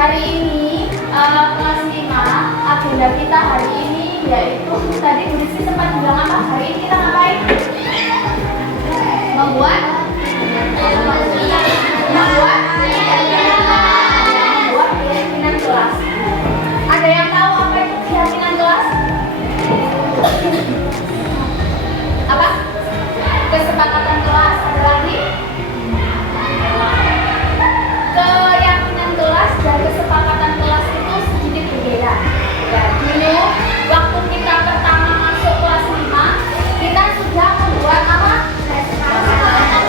hari ini kelas 5 agenda kita hari ini yaitu tadi Bu Rizky sempat bilang apa? Hari ini kita ngapain? Membuat keyakinan kelas. Ada yang tahu apa itu keyakinan kelas? Apa? Kesepakatan kelas. Ada lagi? Keyakinan kelas dan kesepakatan kelas itu sedikit berbeda. Ya, dulu waktu kita pertama masuk kelas 5, kita sudah membuat apa?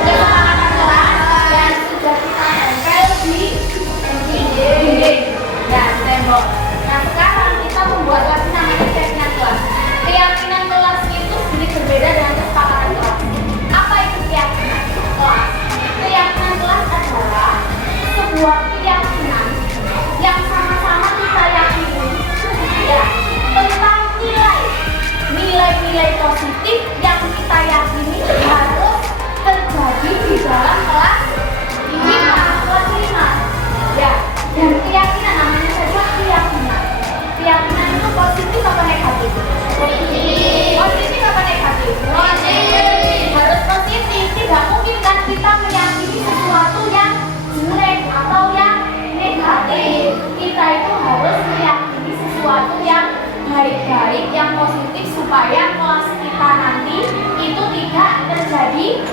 Kesepakatan kelas dan sudah kita tempel di dinding, ya, di tembok. Nah, sekarang kita membuat lagi namanya keyakinan kelas. Keyakinan kelas itu sedikit berbeda dengan kesepakatan kelas. Apa itu keyakinan kelas? Keyakinan kelas adalah sebuah keyakinan yang sama-sama kita yakini, ya, tentang nilai-nilai positif yang kita yakini harus terjadi di dalam kelas 5. Ya, dan keyakinan namanya saja keyakinan. Keyakinan itu positif apa negatif? Positif apa negatif? Harus positif. Tidak mungkin kan kita meyakini sesuatu yang jelek atau yang negatif. Kita itu harus meyakini sesuatu yang baik-baik, yang positif supaya kelas kita nanti itu tidak terjadi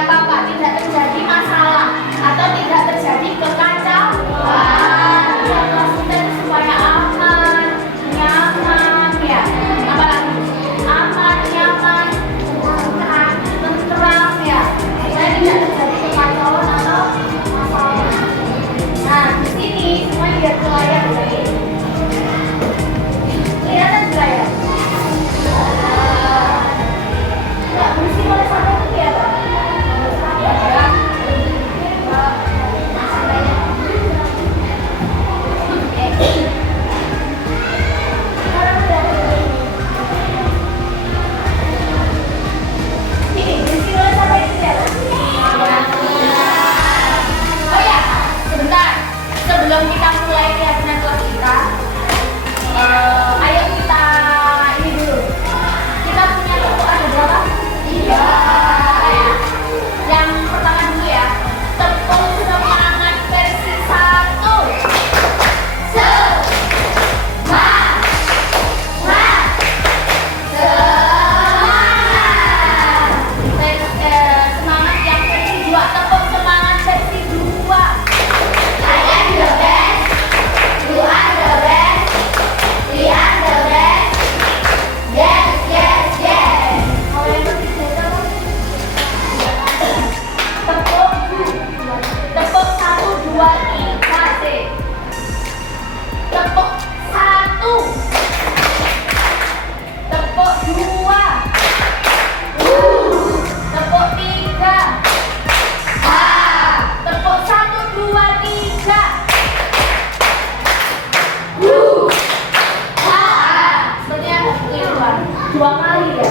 apa-apa, tidak terjadi masalah atau tidak terjadi kekacauan. Kelas kita itu supaya aman, nyaman, ya. Apalagi aman, nyaman, tentram, ya. Supaya tidak terjadi kekacauan atau masalah. Nah, di sini semua lihat ke layar ini. Kelihatan di layar. Nggak bersih oleh sampai itu ya, Pak? Sebelum kita mulai keyakinan kelas kita, ayo kita ini dulu. Kita punya tepuk ada berapa? 3. Yang pertama dulu ya. Tepuk semangat versi 1. Semangat. Semangat yang versi 2. Tepuk semangat versi 2. Tepuk 1, 2, 3, tepuk 1, tepuk 2, tepuk 3, tepuk 1, 2, 3. Sepertinya ada keliruan 2 kali ya.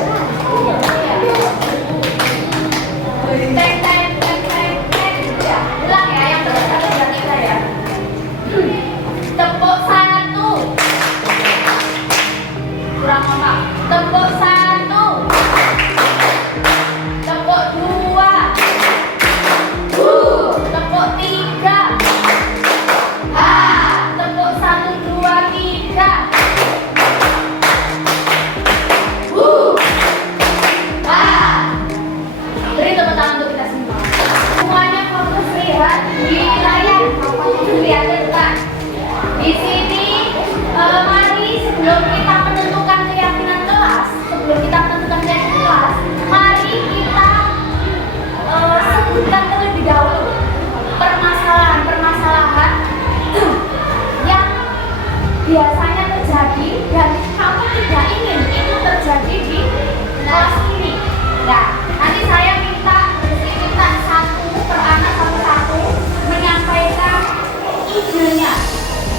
Ulang ya, yang benar 1, 2, 3 ya. Tepuk 1. Kurang apa? Tepuk 1. Tepuk 2. Tepuk 3. Tepuk 1, 2, 3. Beri tepuk tangan untuk kita semua. Semuanya fokus lihat di layar, fokus lihat ke depan. Di sini, mari sebelum kita menentukan keyakinan kelas, mari kita sebutkan terlebih dahulu permasalahan yang biasanya terjadi dan kamu tidak ingin itu terjadi di kelas ini. Nah, nanti saya minta satu per anak satu-satu menyampaikan idenya,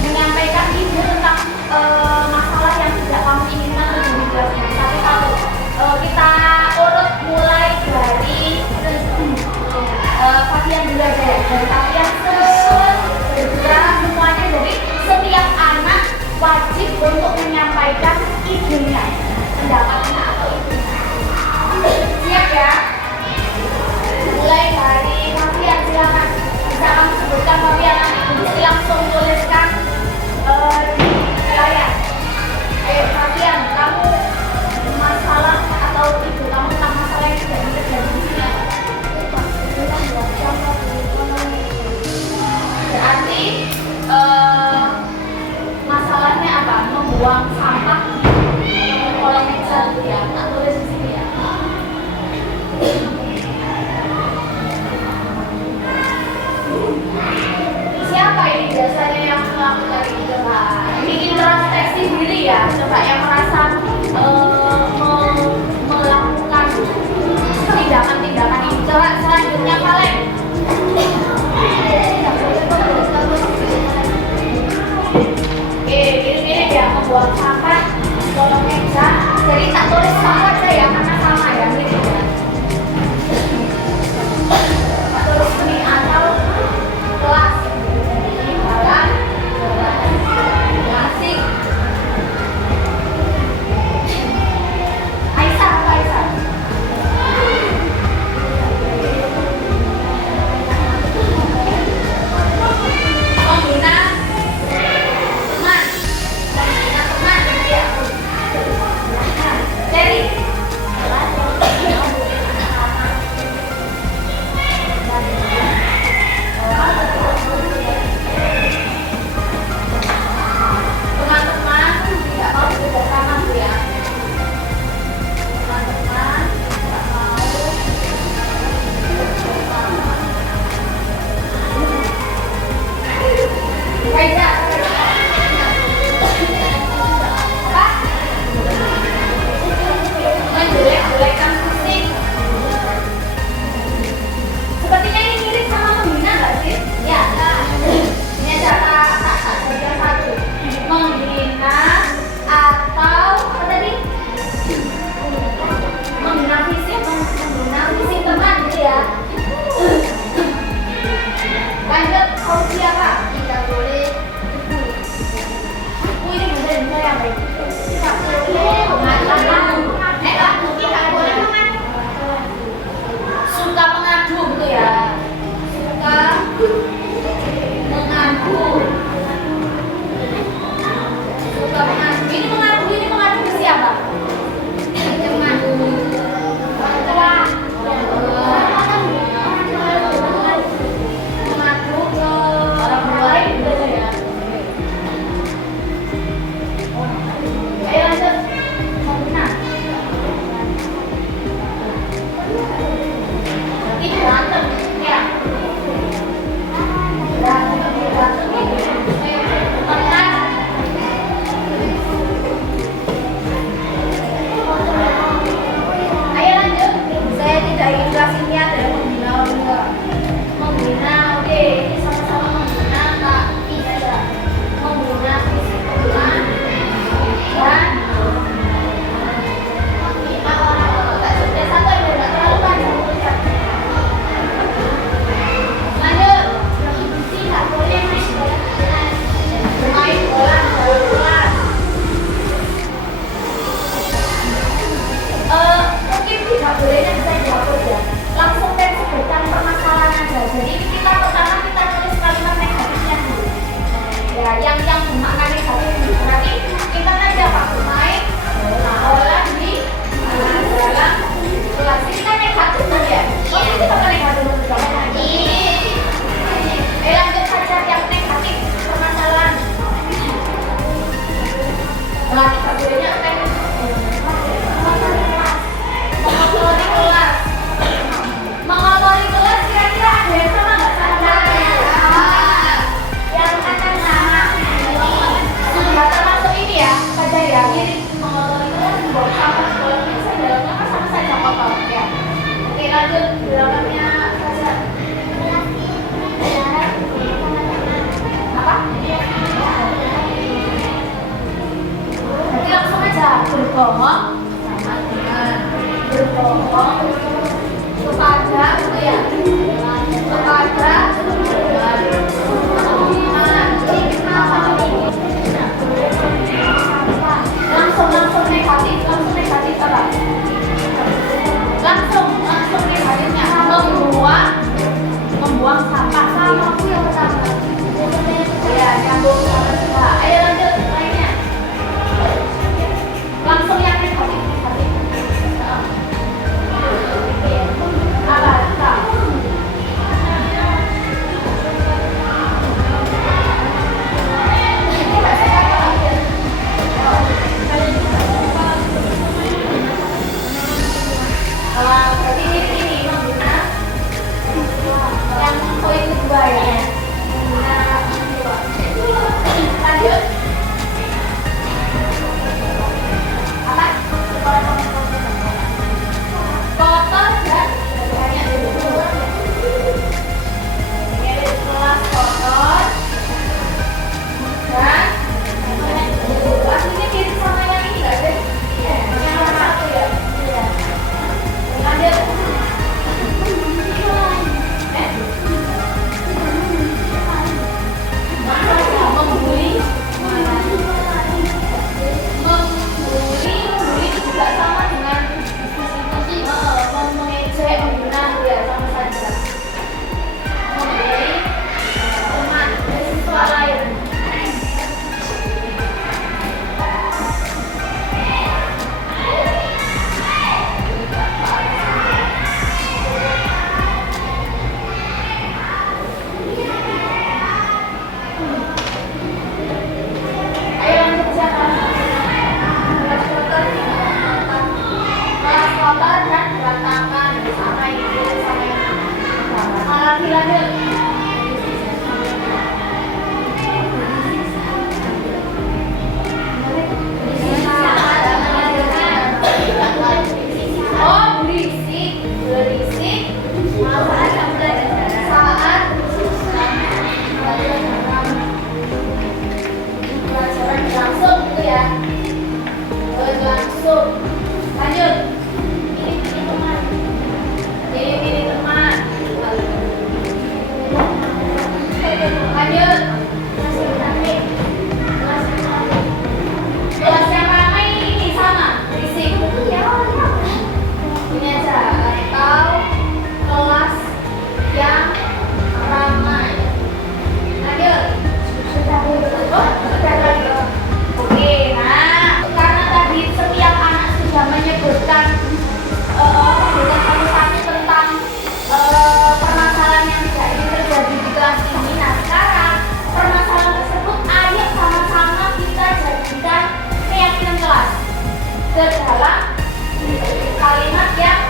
menyampaikan ide tentang masalah yang tidak kamu inginkan terjadi di kelas ini. Satu-satu kita urut mulai dari Ketika kalian nanti langsung tuliskan di layar. Ayo kalian, kamu masalah atau itu kamu tentang masalah yang tidak terjadi di sini. Berarti masalahnya apa? Membuang sampah di kolong meja gitu ya. Tak tulis di sini ya. Siapa ini biasanya yang melakukan ini? Coba bikin introspeksi diri ya. Coba yang merasa melakukan tindakan-tindakan ini. Coba selanjutnya kalian. Oke, ini dia membuang sampah di kolong meja. Jadi tak tulis sama aja ya, karena sama ya, mirip ya. Tak tulis ini atau kelas. Ini jalan, klasik. Aisyah apa Aisyah? Pengguna teman ya. Jadi teman-teman tidak mau bekerja sama Bu ya. Teman-teman tidak mau Reza, apa? Menjelek-jelekan fisik. Sepertinya ini mirip sama menghina nggak sih? Ya, ini ada tak bagian satu. Menghina atau apa tadi? Menghina fisik teman gitu ya. Lanjut, opsi apa? Tidak boleh. Ini bisa yang baik. Tidak boleh mengadu. Tidak boleh mengadu. Suka mengadu gitu ya. Suka mengadu. Suka mengadu. Ini mengadu ke siapa? Teman. Mengadu ke orang lain gitu ya. Ayo lanjut. Benar. Ini berantem ya. Berantem. lagi lanjut. Oh, berisik, berisik. Saat pelajaran berlangsung gitu ya. Berlangsung. Lanjut. Ini teman. Lanjut. Kelas yang ramai ini sama, berisik. Ini aja, atau kelas yang ramai. Lanjut. Oke, nah karena tadi setiap anak sudah menyebutkan satu tentang permasalahan yang tidak ingin terjadi di kelas ini. Nah sekarang permasalahan tersebut ayo sama-sama kita jadikan keyakinan kelas ke dalam kalimat yang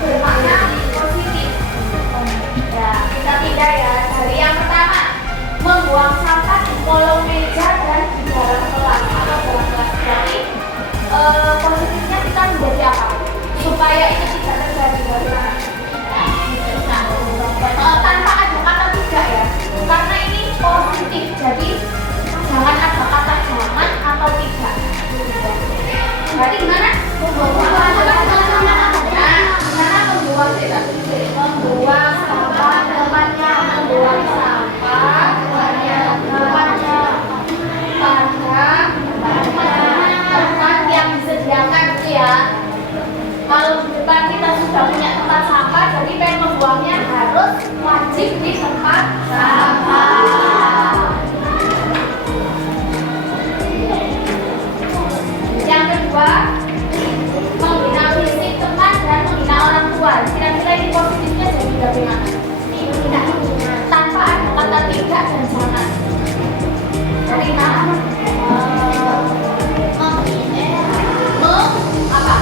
bermakna positif. Ya, kita tidak ya. Dari yang pertama, membuang sampah di kolong meja dan di dalam kelas atau dalam kelas. Jadi positifnya kita menjadi apa? Supaya itu tidak terjadi bagaimana? Tanpa ada kata tidak ya. Karena ini positif. Jadi jangan ada kata jangan atau tidak. Berarti gimana? Membuang sampah tempatnya, membuang sampah tempatnya pada tempat yang disediakan itu ya. Kalau di depan kita sudah punya tempat sampah, jadi pengen membuangnya harus wajib di tempat sampah. Yang kedua, membina fisik teman dan membina orang tua. Kira-kira ini positifnya jadi bagaimana? Tidak. Tanpa ada kata tidak dan jangan. Bagaimana? Apa?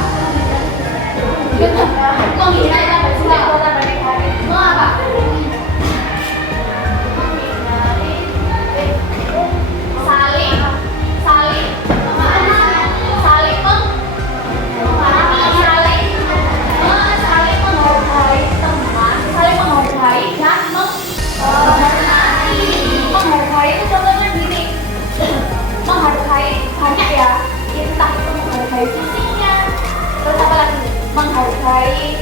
Menghina itu apa sih? Kekuatan balik hari. Apa? Saling menghargai teman, saling menghargai dan menghormati. Menghargai itu contohnya gini, menghargai banyak ya, entah itu menghargai fisiknya, terus apa lagi, menghargai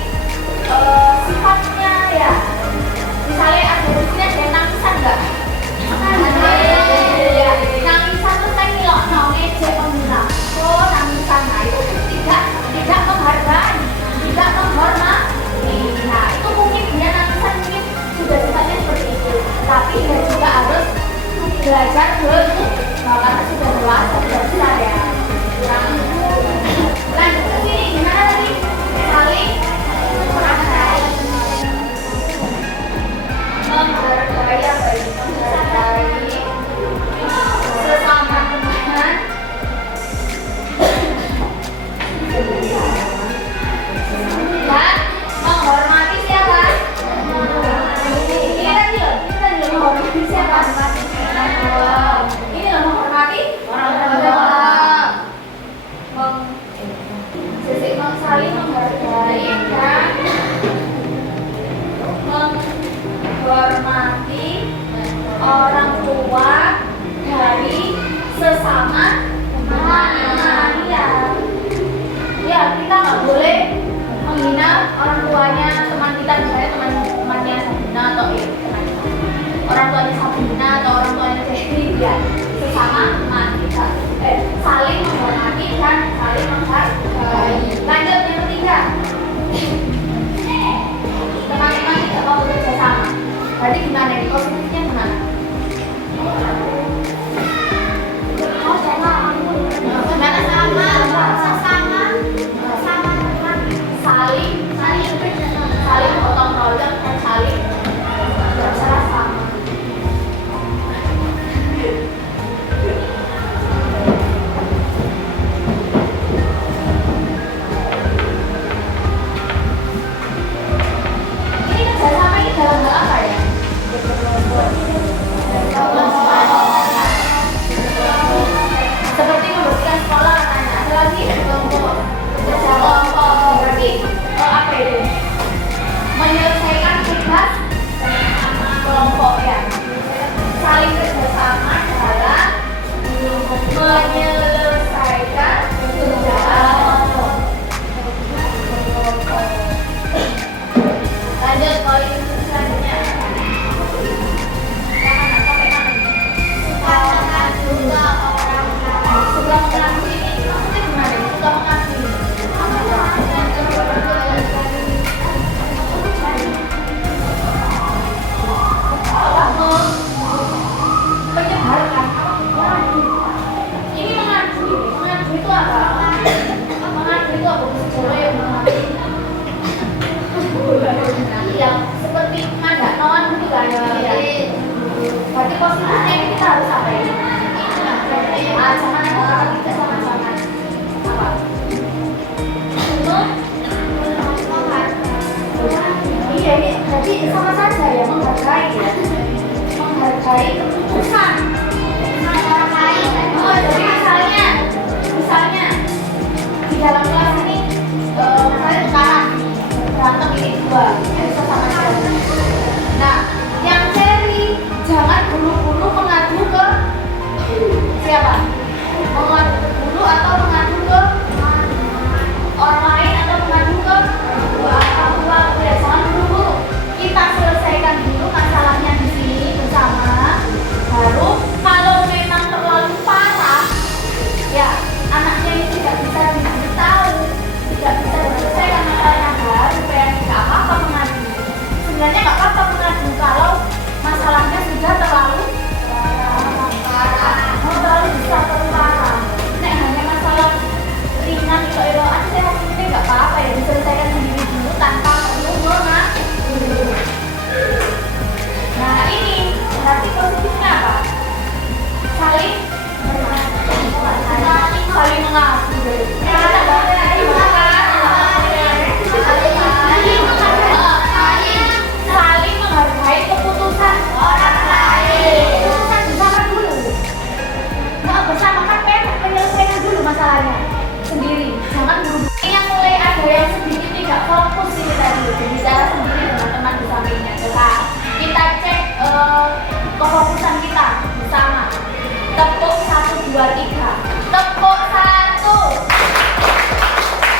sifatnya ya. Misalnya ada di sini ada yang nangisan nggak? Ya, nangisan terus kan ngilok, ngejek menghina. Oh nangisan, nah itu tidak menghargai, tidak menghormati. Nah itu mungkin dia nangisan mungkin sudah sifatnya seperti itu, tapi dia juga harus belajar dulu karena sudah dewasa, sudah besar ya. Lanjut ke sini, gimana tadi? Saling menghargai apa ini? Menghargai sesama teman dan menghormati siapa? Ini tadi loh menghormati siapa? Ini loh menghormati orang tua. Saling menghargai dan menghormati orang tua dari sesama teman. Ya kita nggak boleh menghina orang tuanya teman kita, misalnya teman-temannya Sabina atau orang tuanya Sabina atau orang tuanya Devi, ya sesama teman kita. Saling menghormati dan saling menghargai. Lanjut yang ketiga, teman-teman tidak mau bekerja sama. Berarti gimana nih? Positifnya gimana? Gimana sama saling potong roller dan saling berbicara sama. Ini kerjasama ini dalam hal apa ya? positifnya ini kita harus apa ini? Jangan ada tidak sama-sama. Apa? Iya, ini jadi sama saja ya, menghargai ya. Menghargai keputusan orang lain. Oh, jadi misalnya di dalam kelas ini misalnya sekarang berantem ini dua, bisa sama saja. Nah, yang Cherry jangan buru-buru mengadu ke siapa? Mengadu ke guru atau mengadu ke orang lain atau mengadu ke orang tua? Ya, jangan buru-buru. Kita selesaikan dulu masalahnya di sini bersama. Baru kalau memang terlalu parah, ya anaknya ini tidak bisa diberitahu, tidak bisa diselesaikan masalahnya baru, supaya tidak apa-apa mengadu. Sebenarnya nggak apa-apa mengadu kalau masalahnya sudah terlalu parah, terlalu besar, terlalu parah. Nek hanya masalah ringan itu aja hasilnya nggak apa-apa ya, diselesaikan sendiri dulu tanpa perlu mengadu. Nah ini berarti positifnya apa? Saling mengadu. Saling menghargai keputusan orang lain. Keputusan bersama dulu. Mau bersama kan menyelesaikan dulu masalahnya sendiri. Jangan dulu. Ini yang mulai ada yang sedikit tidak fokus ini tadi. Bicara sendiri dengan teman di sampingnya. Kita cek kefokusan kita bersama. Tepuk 1, 2, 3. Tepuk 1.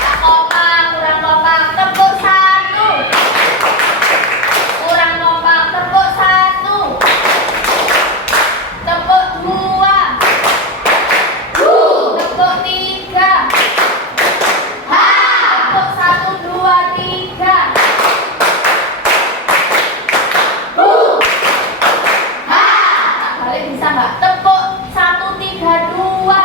Tak kompak, kurang kompak. Tepuk 1. Kurang kompak. Tepuk 1. Tepuk 2. Tepuk 3. Tepuk 1, 2, 3. Balik bisa nggak? Tepuk 1, 3, 2.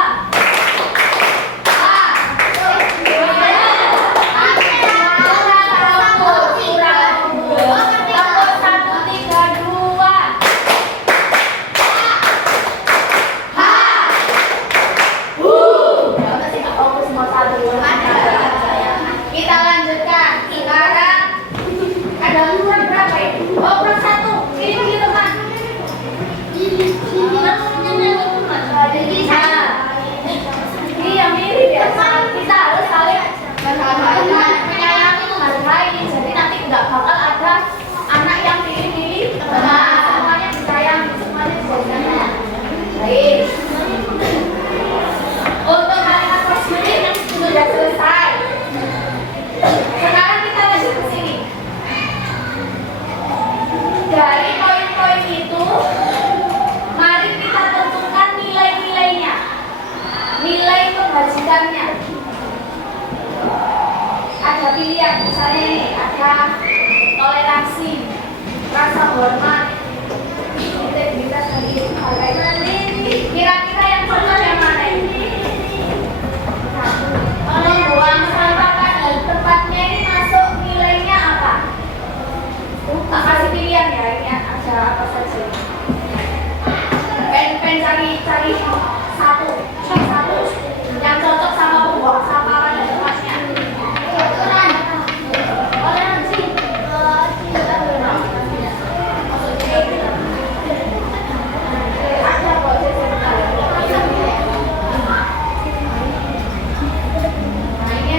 Kita lanjutkan. Sekarang ada ukuran berapa ini? Oh, ukuran 1. Ini teman. Iya mirip ya. Kita harus saling menyayangi, menghargai. Jadi nanti nggak bakal ada anak yang pilih-pilih. Semuanya disayangi, semuanya disayangi. Baik. Untuk kalimat positif sudah selesai. Sekarang kita lanjut ke sini. Dari poin-poin itu, mari kita tentukan nilai-nilainya, nilai kebajikannya. Ada pilihan, misalnya ini ada toleransi, rasa hormat, integritas dan hargai. Kira-kira yang cocok yang mana ini? Membuang sampah pada tempatnya ini masuk nilainya apa? Tak kasih pilihan ya, ini ada apa saja. Pen cari satu yang cocok sama pembuang sampah pada tempatnya. Toleransi. Ada kok sebentar. Nah ini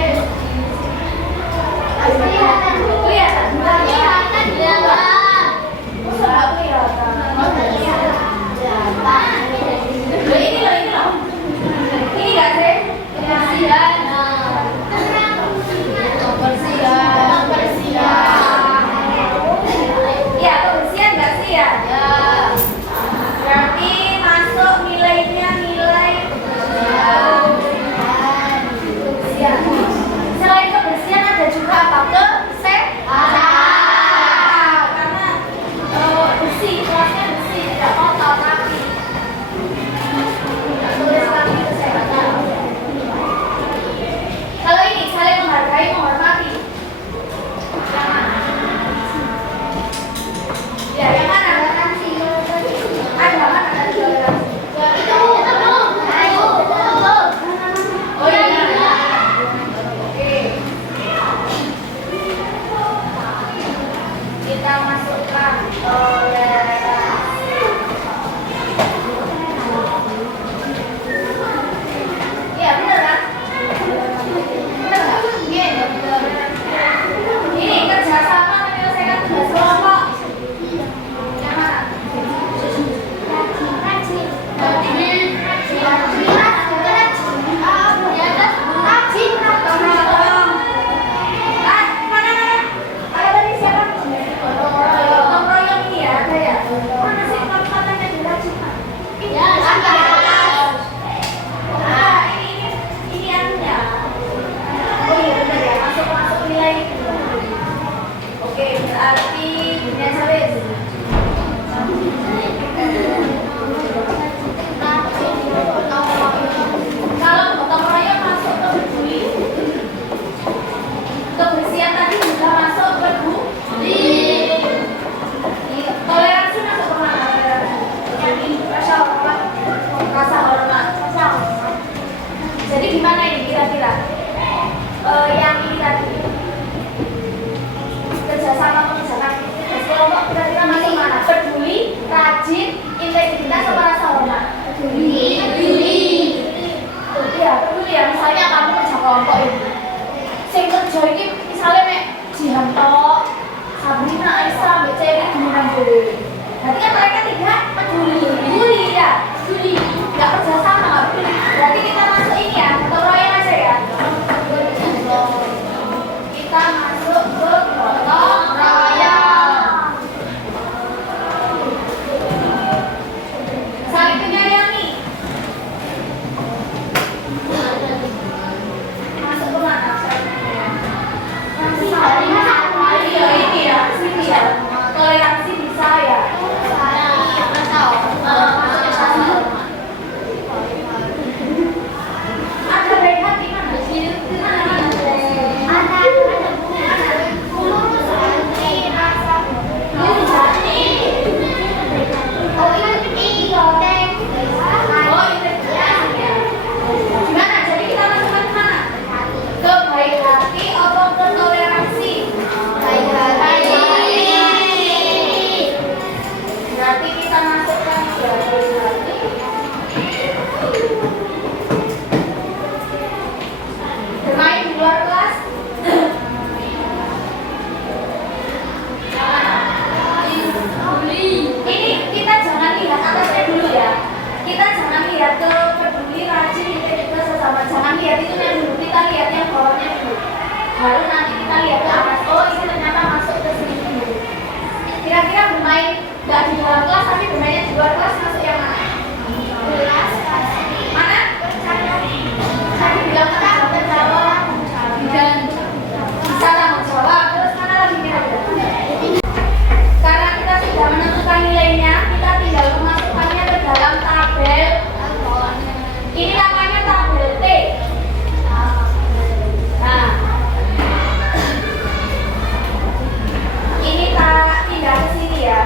Ya, yang mana? lihat ke peduli, rajin, kita juga sesama. Jangan lihat itu yang dulu, kita lihat yang bawahnya dulu. Baru nanti kita lihat ke atas. Oh ini ternyata masuk ke sini dulu. Kira-kira bermain nggak di dalam kelas tapi bermainnya di luar kelas masuk yang mana? Kelas mana? Tadi bilang kan terjawab dan bisa tanggung jawab. Terus mana lagi kira-kira? Karena kita sudah menentukan nilainya, kita tinggal memasukkannya ke dalam tabel. Ini namanya tabel T. Nah, ini tak pindah ke sini ya.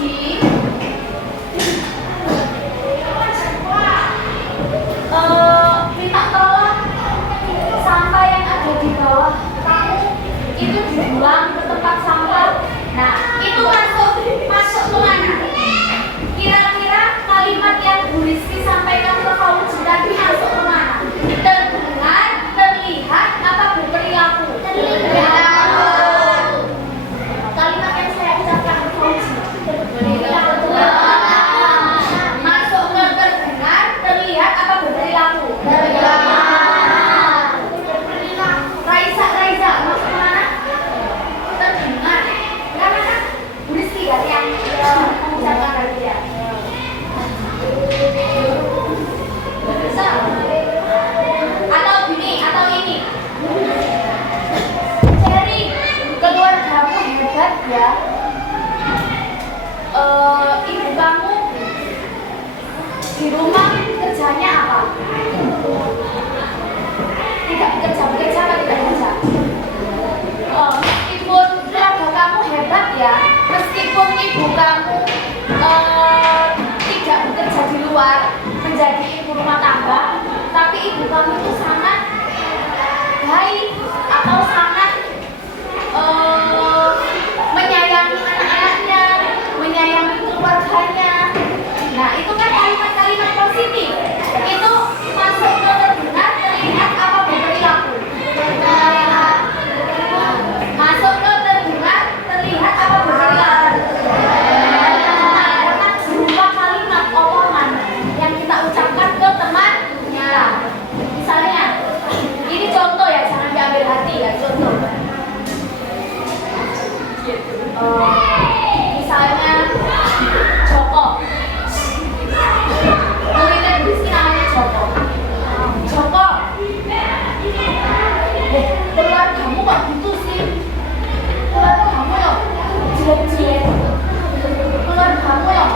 sih? Minta tolong sampah yang ada di bawah kamu itu dibuang ke tempat sampah. Nah, itu masuk kemana? Kira-kira kalimat yang Bu Rizky sampaikan ke Fauzi tadi masuk kemana? Terdengar, terlihat, apa berperilaku? Terlihat. Kalimat yang saya ucapkan ke Fauzi berperilaku. Masuk ke terdengar, terlihat, apa berperilaku? Terlihat. Raisa, masuk kemana? Terdengar. Karena Bu Rizky kan yang mengucapkan tadi ya. Atau gini, atau ini. Cherry, keluargamu hebat ya. Ibu kamu di rumah kerjanya apa? Tidak bekerja atau tidak bekerja? Meskipun keluarga kamu hebat ya, meskipun ibu kamu tidak bekerja di luar menjadi ibu rumah tangga, tapi ibu kamu itu sangat baik atau sangat menyayangi anak-anaknya, menyayangi keluarganya. Nah, itu kan kalimat-kalimat positif. Itu masuk ke terdengar, terlihat, apa berperilaku? Masuk ke terdengar, terlihat, apa berperilaku? Karena berupa kalimat omongan yang kita ucapkan ke teman kita. Misalnya, ini contoh ya, jangan diambil hati ya, contoh. Misalnya Joko, muridnya Bu Rizky namanya Joko. Joko, keluargamu kok gitu sih? Keluargamu loh jelek-jelek, keluargamu loh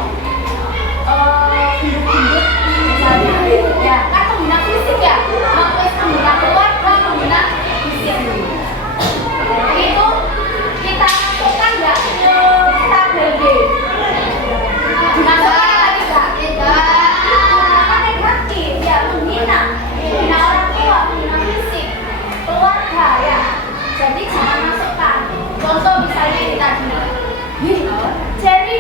gendut-gendut misalnya. Ya kan menghina fisik ya, menghina keluarga, menghina fisik. Itu kita masukkan nggak ke tabel D? Dimasukkan apa tidak? Karena negatif ya, menghina orang tua, menghina fisik, keluarga ya. Jadi jangan masukkan. Contoh misalnya ini tadi, Cherry,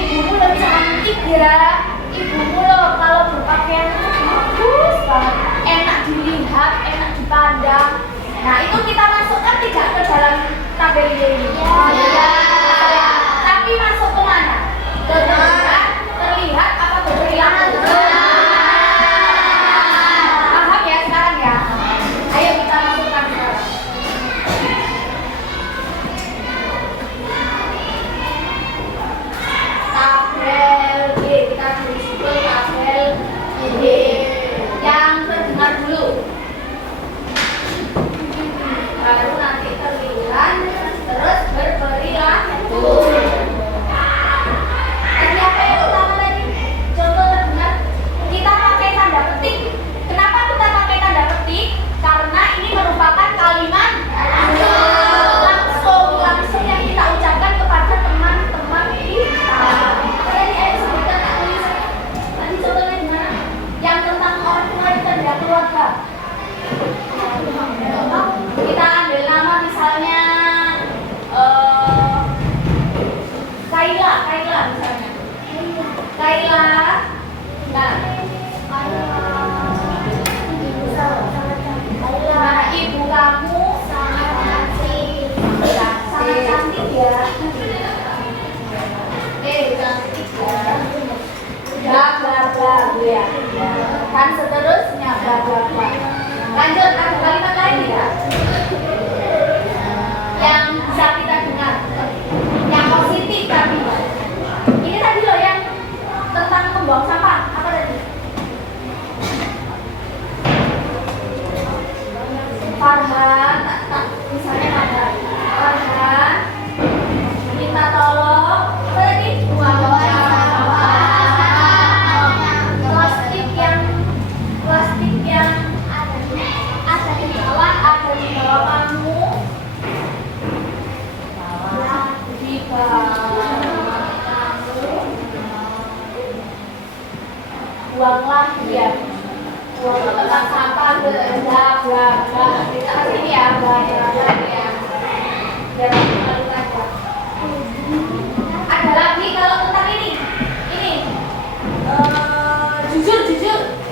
ibumu lo cantik ya, ibumu lo kalau berpakaian itu bagus banget, enak dilihat, enak dipandang. Nah, itu kita masukkan tidak ke dalam tabel ini. Ya. Tapi masuk ke mana? Terdengar, terlihat, apa berperilaku? Paham ya sekarang ya? Ayo kita masukkan sekarang. Tabel D, kita tulis dulu tabel D. Yang terdengar dulu. Baru nanti terlihat, terus berperilaku. Tadi apa yang utama tadi? Contoh terdengar, kita pakai tanda petik. Kenapa kita pakai tanda petik? Karena ini merupakan kalimat langsung yang kita ucapkan kepada teman-teman kita. Tadi ayo sebutkan, tak tulis. Tadi contohnya gimana? Yang tentang orang tua dan keluarga. Kita ambil nama misalnya Kaila misalnya. Kaila. Nah, ibu kamu sangat cantik ya. Cantik ya. Bla bla bla ya. Kan seterusnya bla bla bla. Lanjut, ada kalimat lain tidak? Yang bisa kita dengar, yang positif tadi. Ini tadi loh yang tentang membuang sampah. Apa tadi? Farhan, misalnya Farhan minta tolong. Apa tadi? Buang sampah. Plastik yang ada di bawah kamu. Di bawah kamu. buanglah ya. Buang ke tempat sampah, bla bla bla. Kita sini ya, banyak ya. Jangan terlalu aja. Ada lagi kalau tentang ini. Jujur.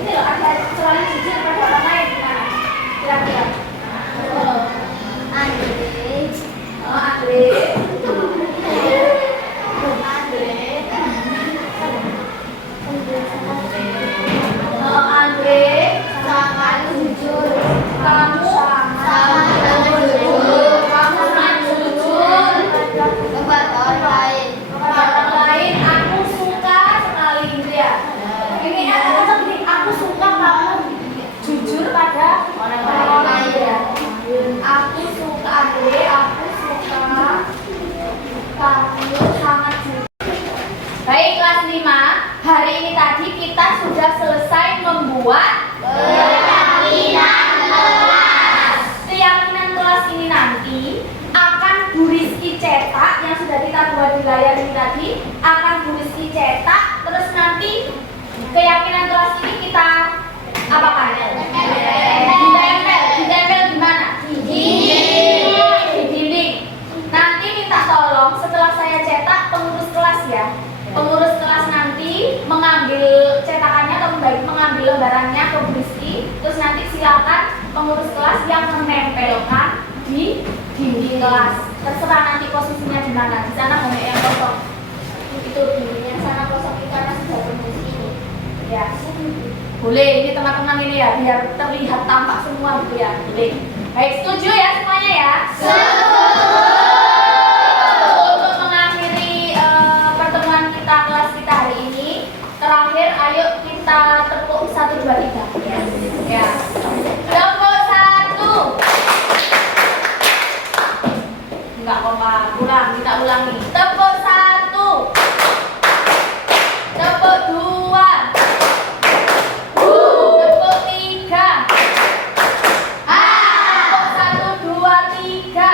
Ini loh, ada selalu jujur pada orang lain gimana? Kira-kira. Andre. Andre, sangat jujur. Kamu sangat jujur. Kamu sangat jujur. Kepada orang lain, aku suka sekali gitu ya. Ini ada gini, aku suka kamu jujur pada orang lain ya. Aku suka Andre, aku suka kamu sangat jujur. Baik, kelas 5. Hari ini tadi kita sudah selesai membuat keyakinan kelas. Keyakinan kelas ini nanti akan Bu Rizky cetak, yang sudah kita buat di layar ini tadi akan Bu Rizky cetak. Terus nanti keyakinan kelas ini kita apakan? Ditempel di mana? Di dinding. Nanti minta tolong setelah saya cetak pengurus kelas ya. Pengurus kelas nanti mengambil cetakannya atau mengambil lembarannya ke Bu Rizky. Terus nanti silakan pengurus kelas yang menempelkan di dinding kelas. Terserah nanti posisinya di mana. Di sana banyak yang kosong. Itu dindingnya sana kosong karena sudah penuh ini. Ya, boleh. Ini teman-teman ini ya, biar terlihat tampak semua gitu ya. Boleh. Baik, setuju ya semuanya ya? Kelas kita hari ini terakhir, ayo kita tepuk 1, 2, 3 ya. Tepuk 1. Enggak kompak, kita ulangi. Tepuk 1. Tepuk 2. Tepuk 3. Tepuk 1, 2, 3.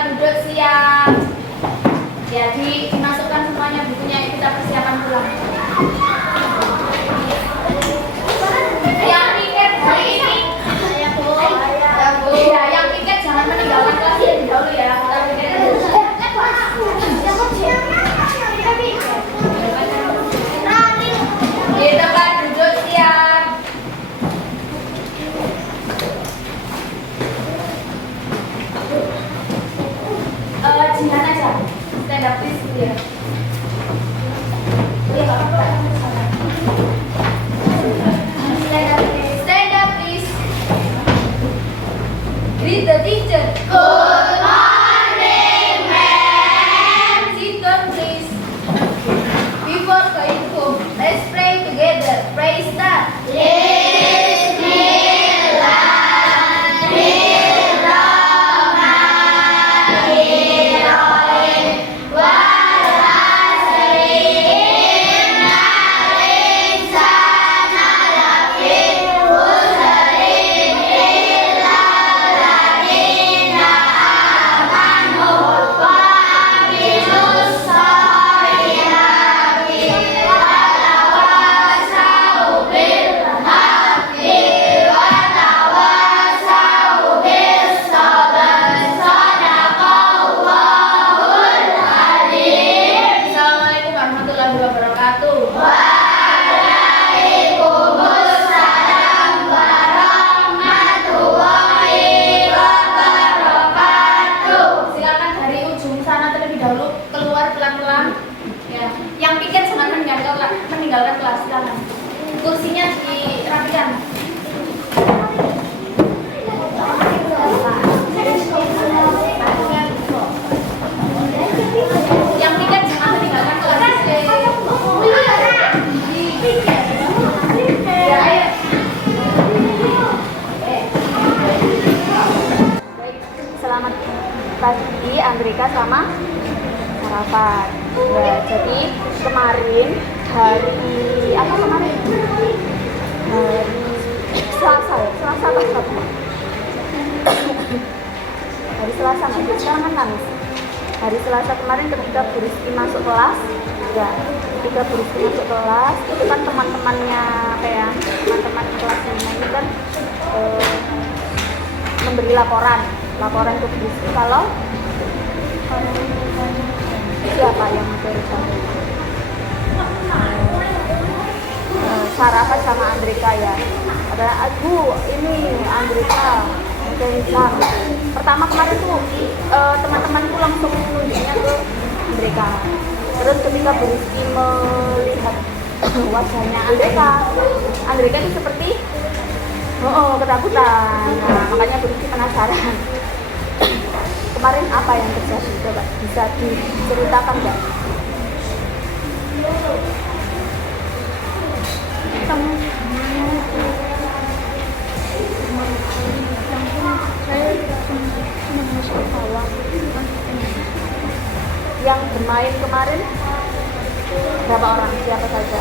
Duduk siap. Jadi dimasukkan semuanya bukunya, kita persiapan pulang. Yang tiket hari ini, ya, yang tiket jangan meninggalkan kelas lebih dahulu ya. Di tempat duduk siap. Jihan aja, stand up please ya. Iya, nggak apa-apa. Stand up please. Greet the teacher. Good morning, ma'am. Sit down please. Before going home, let's pray together. Pray start. Meninggalkan kelas, silakan. Kursinya dirapikan. Yang tiket jangan meninggalkan kelas. Ya, ayo. Selamat pagi Andrika sama Sarafat. Ya, jadi kemarin hari apa kemarin? jangan nangis. Hari Selasa kemarin ketika Bu Rizky masuk kelas, ya ketika Bu Rizky masuk kelas itu kan teman-temannya kayak teman-teman kelas 5 ini kan memberi laporan ke Bu Rizky kalau siapa yang mencuri Sarafat sama Andrika ya. Adalah aku ini Andrika mencuri Islam gitu. Pertama kemarin tuh teman-temanku langsung menunjuknya ke Andrika. Terus ketika Bu Rizky melihat wajahnya Andrika itu seperti ketakutan. Nah, makanya Bu Rizky penasaran. Kemarin apa yang terjadi? Coba bisa diceritakan nggak? Yang bermain kemarin berapa orang? Siapa saja?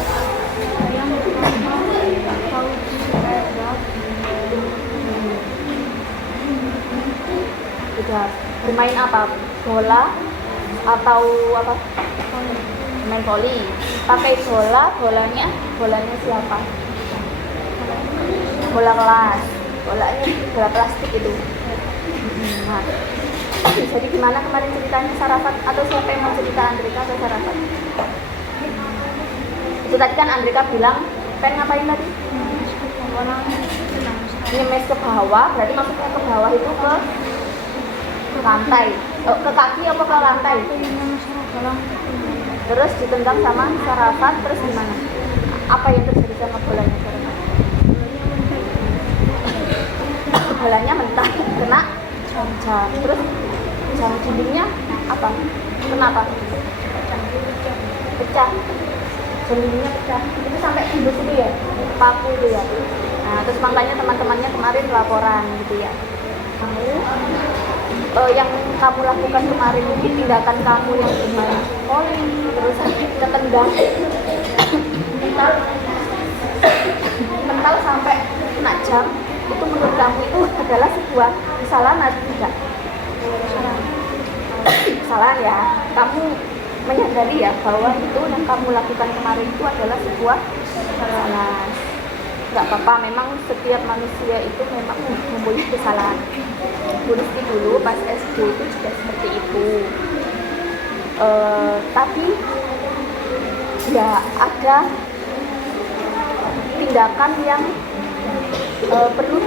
Sudah bermain apa? Bola atau apa? Main voli. Pakai bolanya siapa? Bola kelas. Bolanya bola plastik itu. Nah, jadi gimana kemarin ceritanya Sarafat atau siapa yang mau cerita, Andrika atau Sarafat? Itu tadi kan Andrika bilang pengen ngapain tadi? Nyemes ke bawah, berarti maksudnya ke bawah itu ke lantai, ke kaki apa ke lantai? Terus ditendang sama Sarafat, terus gimana? Apa yang terjadi sama bolanya Sarafat? Bolanya mentah, kena jam. Terus jam dindingnya apa? Kenapa? Pecah. Jam dindingnya pecah. Itu sampai tembus itu ya, paku itu ya. Nah, terus makanya teman-temannya kemarin laporan gitu ya. Yang kamu lakukan kemarin ini tindakan kamu yang bermain voli, terus ketendang, mental sampai kena jam, itu menurut kamu itu adalah sebuah kesalahan atau tidak? Kesalahan ya. Kamu menyadari ya bahwa itu yang kamu lakukan kemarin itu adalah sebuah kesalahan. Gak apa-apa, memang setiap manusia itu memang mempunyai kesalahan. Bu Rizky dulu pas SD itu juga seperti itu. Tapi ya ada tindakan yang perlu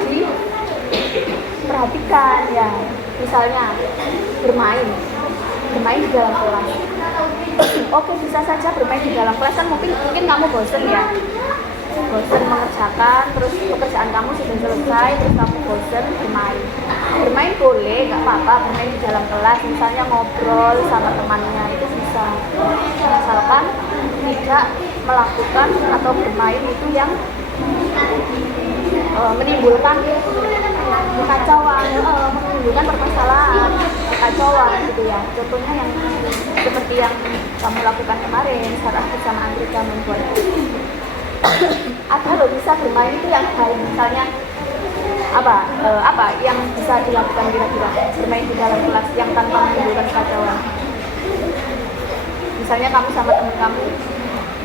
diperhatikan ya. Misalnya bermain di dalam kelas. Oke, bisa saja bermain di dalam kelas kan mungkin kamu bosen ya. Bosen mengerjakan, terus pekerjaan kamu sudah selesai, terus kamu bosen bermain boleh, nggak apa-apa bermain di dalam kelas, misalnya ngobrol sama temannya itu bisa, asalkan tidak melakukan atau bermain itu yang menimbulkan kekacauan, menimbulkan permasalahan, kekacauan gitu ya. Contohnya yang seperti yang kamu lakukan kemarin saat bersama Andrika membuat ada loh, bisa bermain itu yang baik. Misalnya apa yang bisa dilakukan kira-kira bermain di dalam kelas yang tanpa menimbulkan kekacauan? Misalnya kamu sama teman kamu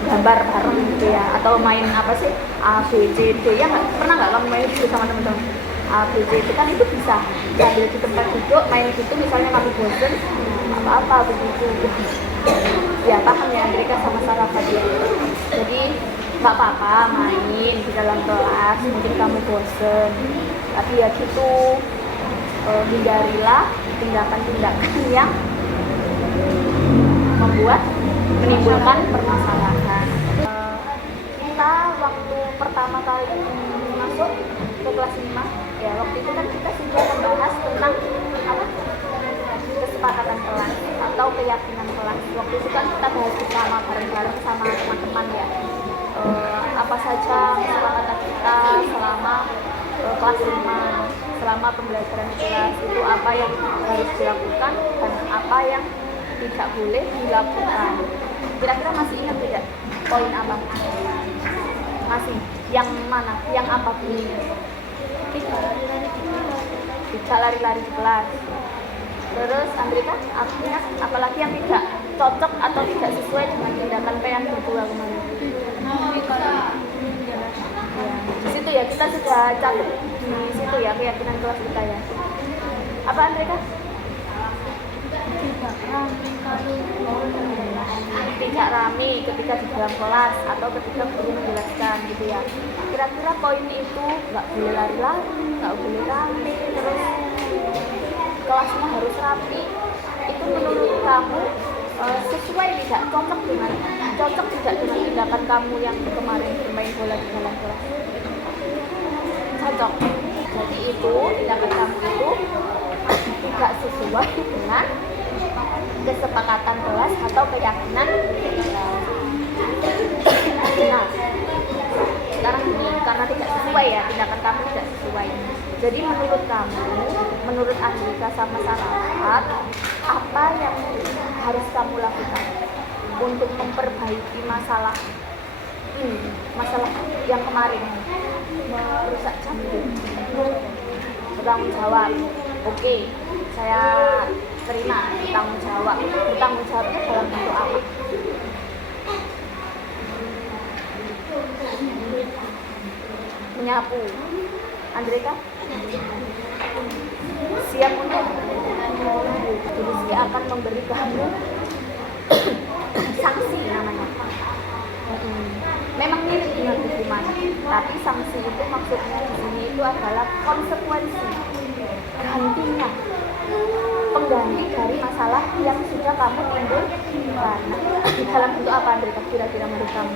gambar bareng gitu ya, atau main apa sih A B C D ya, pernah nggak kamu main itu sama teman-teman? A B C D kan itu bisa sambil di tempat duduk main gitu, misalnya kamu bosen apa begitu ya. Paham ya Andrika sama Sarafat ya. Jadi nggak apa-apa main di dalam kelas, mungkin kamu bosen, tapi ya gitu, hindarilah tindakan-tindakan yang menimbulkan permasalahan. Kita waktu pertama kali masuk ke kelas 5 ya, waktu itu kan kita sudah membahas tentang apa, kesepakatan kelas atau keyakinan kelas. Waktu itu kan kita bahas bersama bareng-bareng sama teman-teman ya, apa saja kesepakatan kita selama kelas 5, selama pembelajaran kelas itu apa yang harus dilakukan dan apa yang tidak boleh dilakukan. Kira-kira masih ingat tidak poin apa? Masih? Yang mana? Yang apa bunyinya? Tidak lari-lari di kelas. Terus Andrika, ingat apalagi yang tidak cocok atau tidak sesuai dengan tindakan yang berdua kemarin? Ya, di situ ya kita sudah catat di situ ya keyakinan kelas kita ya. Apa Andrika? Tidak rame ketika di dalam kelas atau ketika guru menjelaskan gitu ya. Kira-kira poin itu nggak boleh lari-lari, nggak boleh rame, terus kelasnya harus rapi. Itu menurut kamu sesuai tidak, cocok tidak dengan tindakan kamu yang kemarin bermain bola di dalam kelas? Cocok. Jadi itu tindakan kamu itu tidak sesuai dengan kesepakatan kelas atau keyakinan. Nah, sekarang ini karena tidak sesuai ya, tindakan kamu tidak sesuai. Jadi menurut kamu, menurut Andrika sama Sarafat, apa yang harus kamu lakukan untuk memperbaiki masalah ini, masalah yang kemarin merusak jam itu? Bertanggung jawab. Oke, saya terima bertanggung jawab. Bertanggung jawabnya dalam bentuk apa? Menyapu. Andrika? Siap untuk Rizky akan memberi kamu sanksi namanya. Memang mirip dengan hukuman, tapi sanksi itu maksudnya di sini itu adalah konsekuensi, gantinya, pengganti dari masalah yang sudah kamu timbulkan. Di dalam bentuk apa Andrika kira-kira menurut kamu?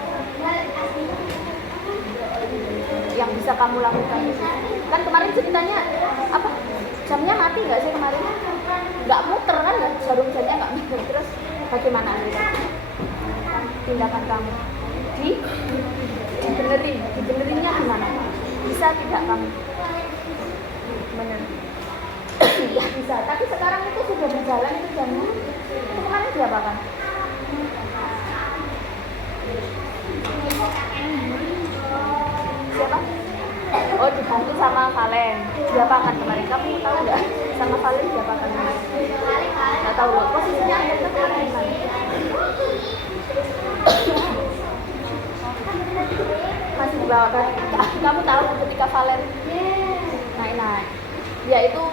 Yang bisa kamu lakukan itu kan kemarin ceritanya apa, jamnya mati nggak sih kemarin? Nggak muter kan, jarum jamnya nggak muter. Terus bagaimana Andrika tindakan kamu? Dibenerinnya gimana? Bisa tidak kamu bener? Ya bisa, tapi sekarang itu sudah berjalan itu jamnya. Itu kemarin diapakan? Siapa? Oh, dibantu sama Valen. Diapakan kemarin? Kamu tahu nggak? Sama Valen diapakan kemarin? Nggak tahu loh. Posisinya Andrika kemarin gimana? Masih di bawah kan? Kamu tahu ketika Valen naik-naik, ya itu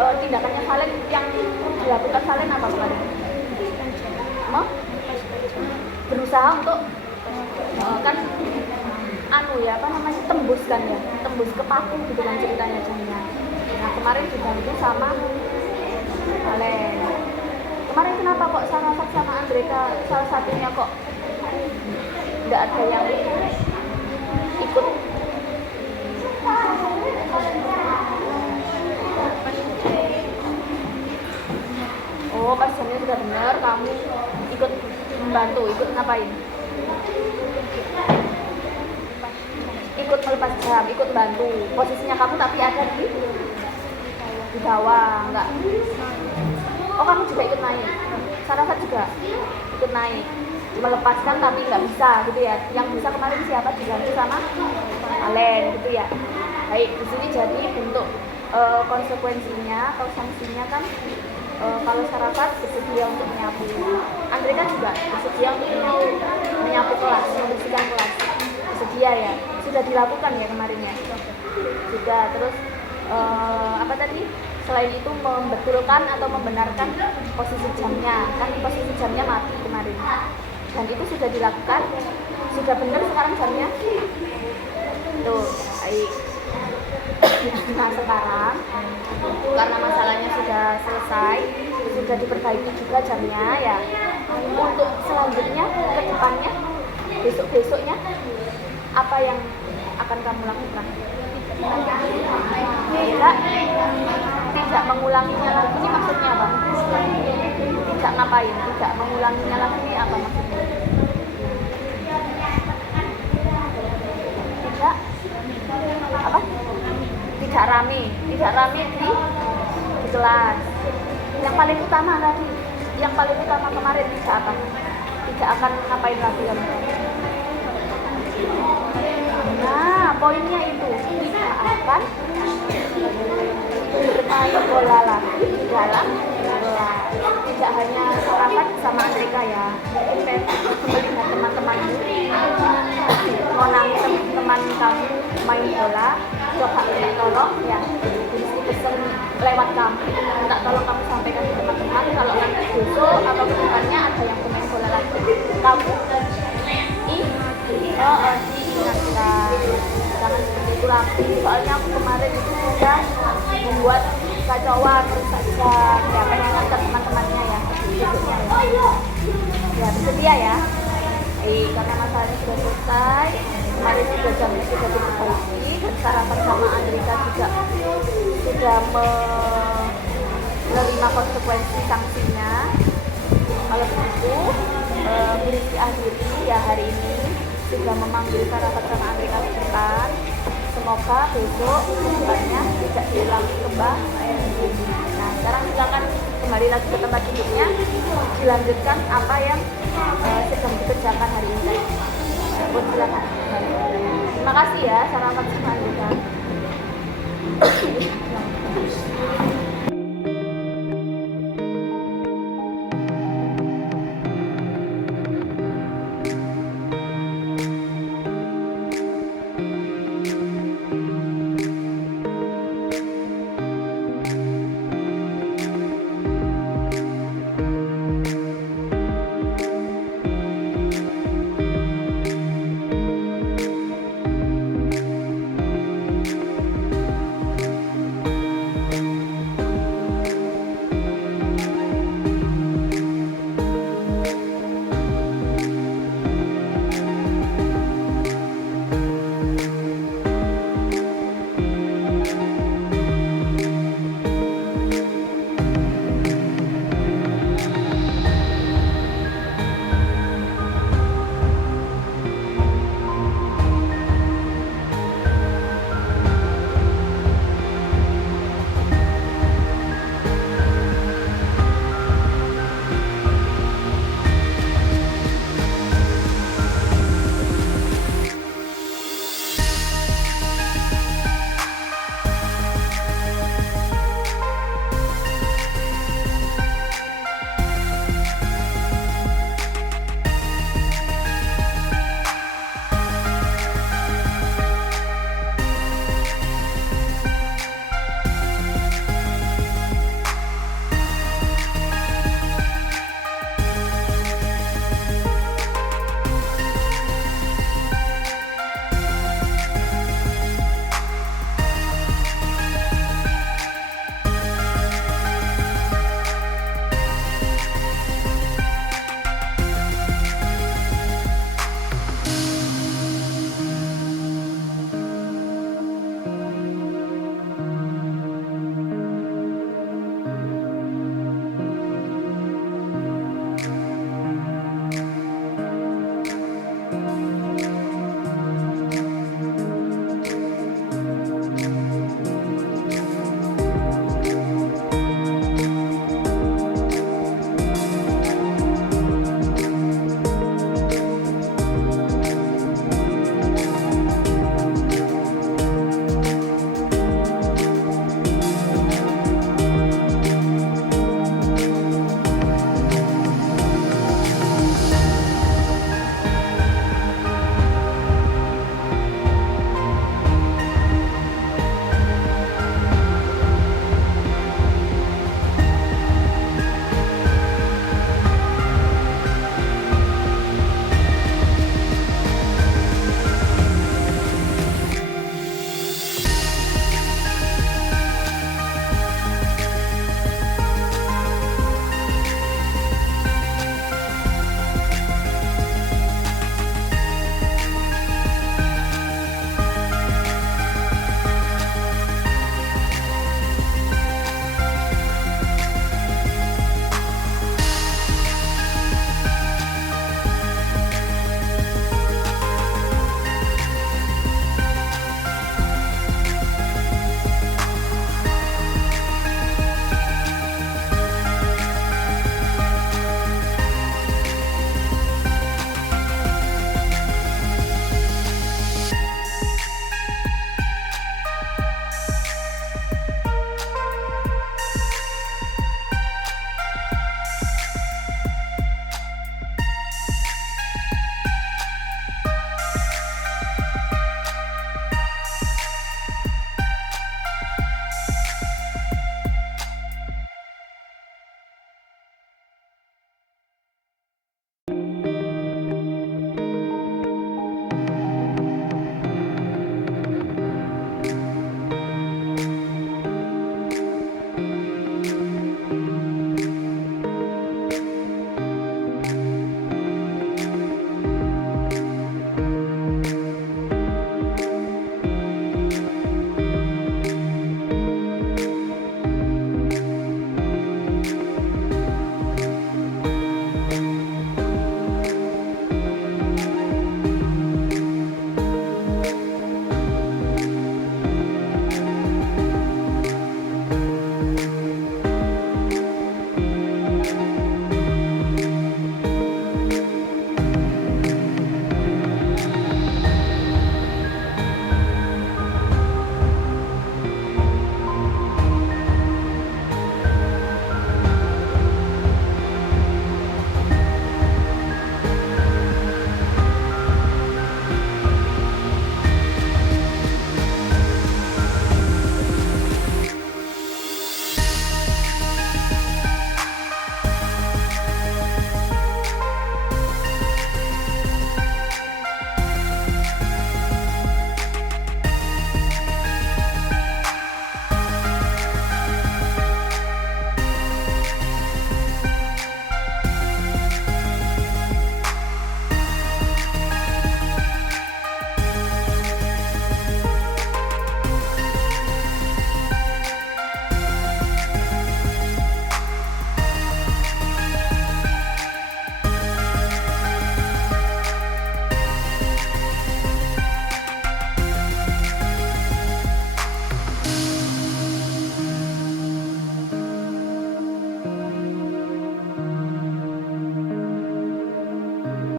tindakannya Valen yang dilakukan Valen apa kemarin? Mau? Berusaha untuk kan ya apa namanya, tembus kan ya, tembus ke paku gitu kan ceritanya jamnya. Nah kemarin dibantu sama Valen. Kemarin kenapa kok Sarafat sama Andrika salah satunya kok nggak ada yang ikut? Oh, pas jamnya sudah benar, kamu ikut membantu, ikut ngapain? Ikut melepas jam, ikut bantu. Posisinya kamu tapi ada di bawah, enggak? Oh, kamu juga ikut naik. Sarafat juga ikut naik, melepaskan tapi nggak bisa gitu ya. Yang bisa kemarin siapa? Dibantu sama Alen gitu ya. Baik, di sini jadi bentuk konsekuensinya atau sanksinya kan kalau Sarafat bersedia untuk menyapu, Andrika juga bersedia untuk menyapu kelas, membersihkan kelas. Bersedia ya, sudah dilakukan ya kemarin ya. Sudah. Terus apa tadi? Selain itu membetulkan atau membenarkan posisi jamnya, kan posisi jamnya mati kemarin, dan itu sudah dilakukan, sudah benar sekarang jamnya tuh. Baik. Nah sekarang karena masalahnya sudah selesai, sudah diperbaiki juga jamnya ya, untuk selanjutnya ke depannya, besok-besoknya apa yang akan kamu lakukan? Tidak mengulanginya lagi, ini maksudnya apa? Tidak ngapain? Tidak mengulanginya lagi, ini apa maksudnya? Tidak apa? Tidak rame di kelas. Yang paling utama tadi, yang paling utama kemarin tidak apa? Tidak akan ngapain lagi kamu? Nah, poinnya itu tidak akan bermain bola lagi di dalam kelas. Tidak hanya Sarafat sama Andrika ya, mungkin melihat teman-temanmu mau nangis teman kamu main bola, coba minta tolong ya, bisa pesen lewat kamu, minta tolong kamu sampaikan ke teman-teman kalau nanti besok atau kedepannya ada yang main bola lagi, kamu diingatkan, jangan seperti itu lagi. Soalnya aku kemarin itu sudah membuat kacauan saja ya, pengen ngantar teman-temannya ya besoknya ya bersedia ya. Karena masalahnya sudah selesai, kemarin sudah jamnya sudah diperbaiki dan Sarafat sama Andrika juga sudah menerima konsekuensi sanksinya. Kalau begitu Misi akhiri ya hari ini sudah memanggil Sarafat sama Andrika ke depan. Semoga besok kedepannya tidak diulangi kembali. Nah sekarang silakan kembali lagi ke tempat duduknya, dilanjutkan apa yang sedang dikerjakan hari ini. Silakan. Terima kasih ya Sarafat sama Andrika.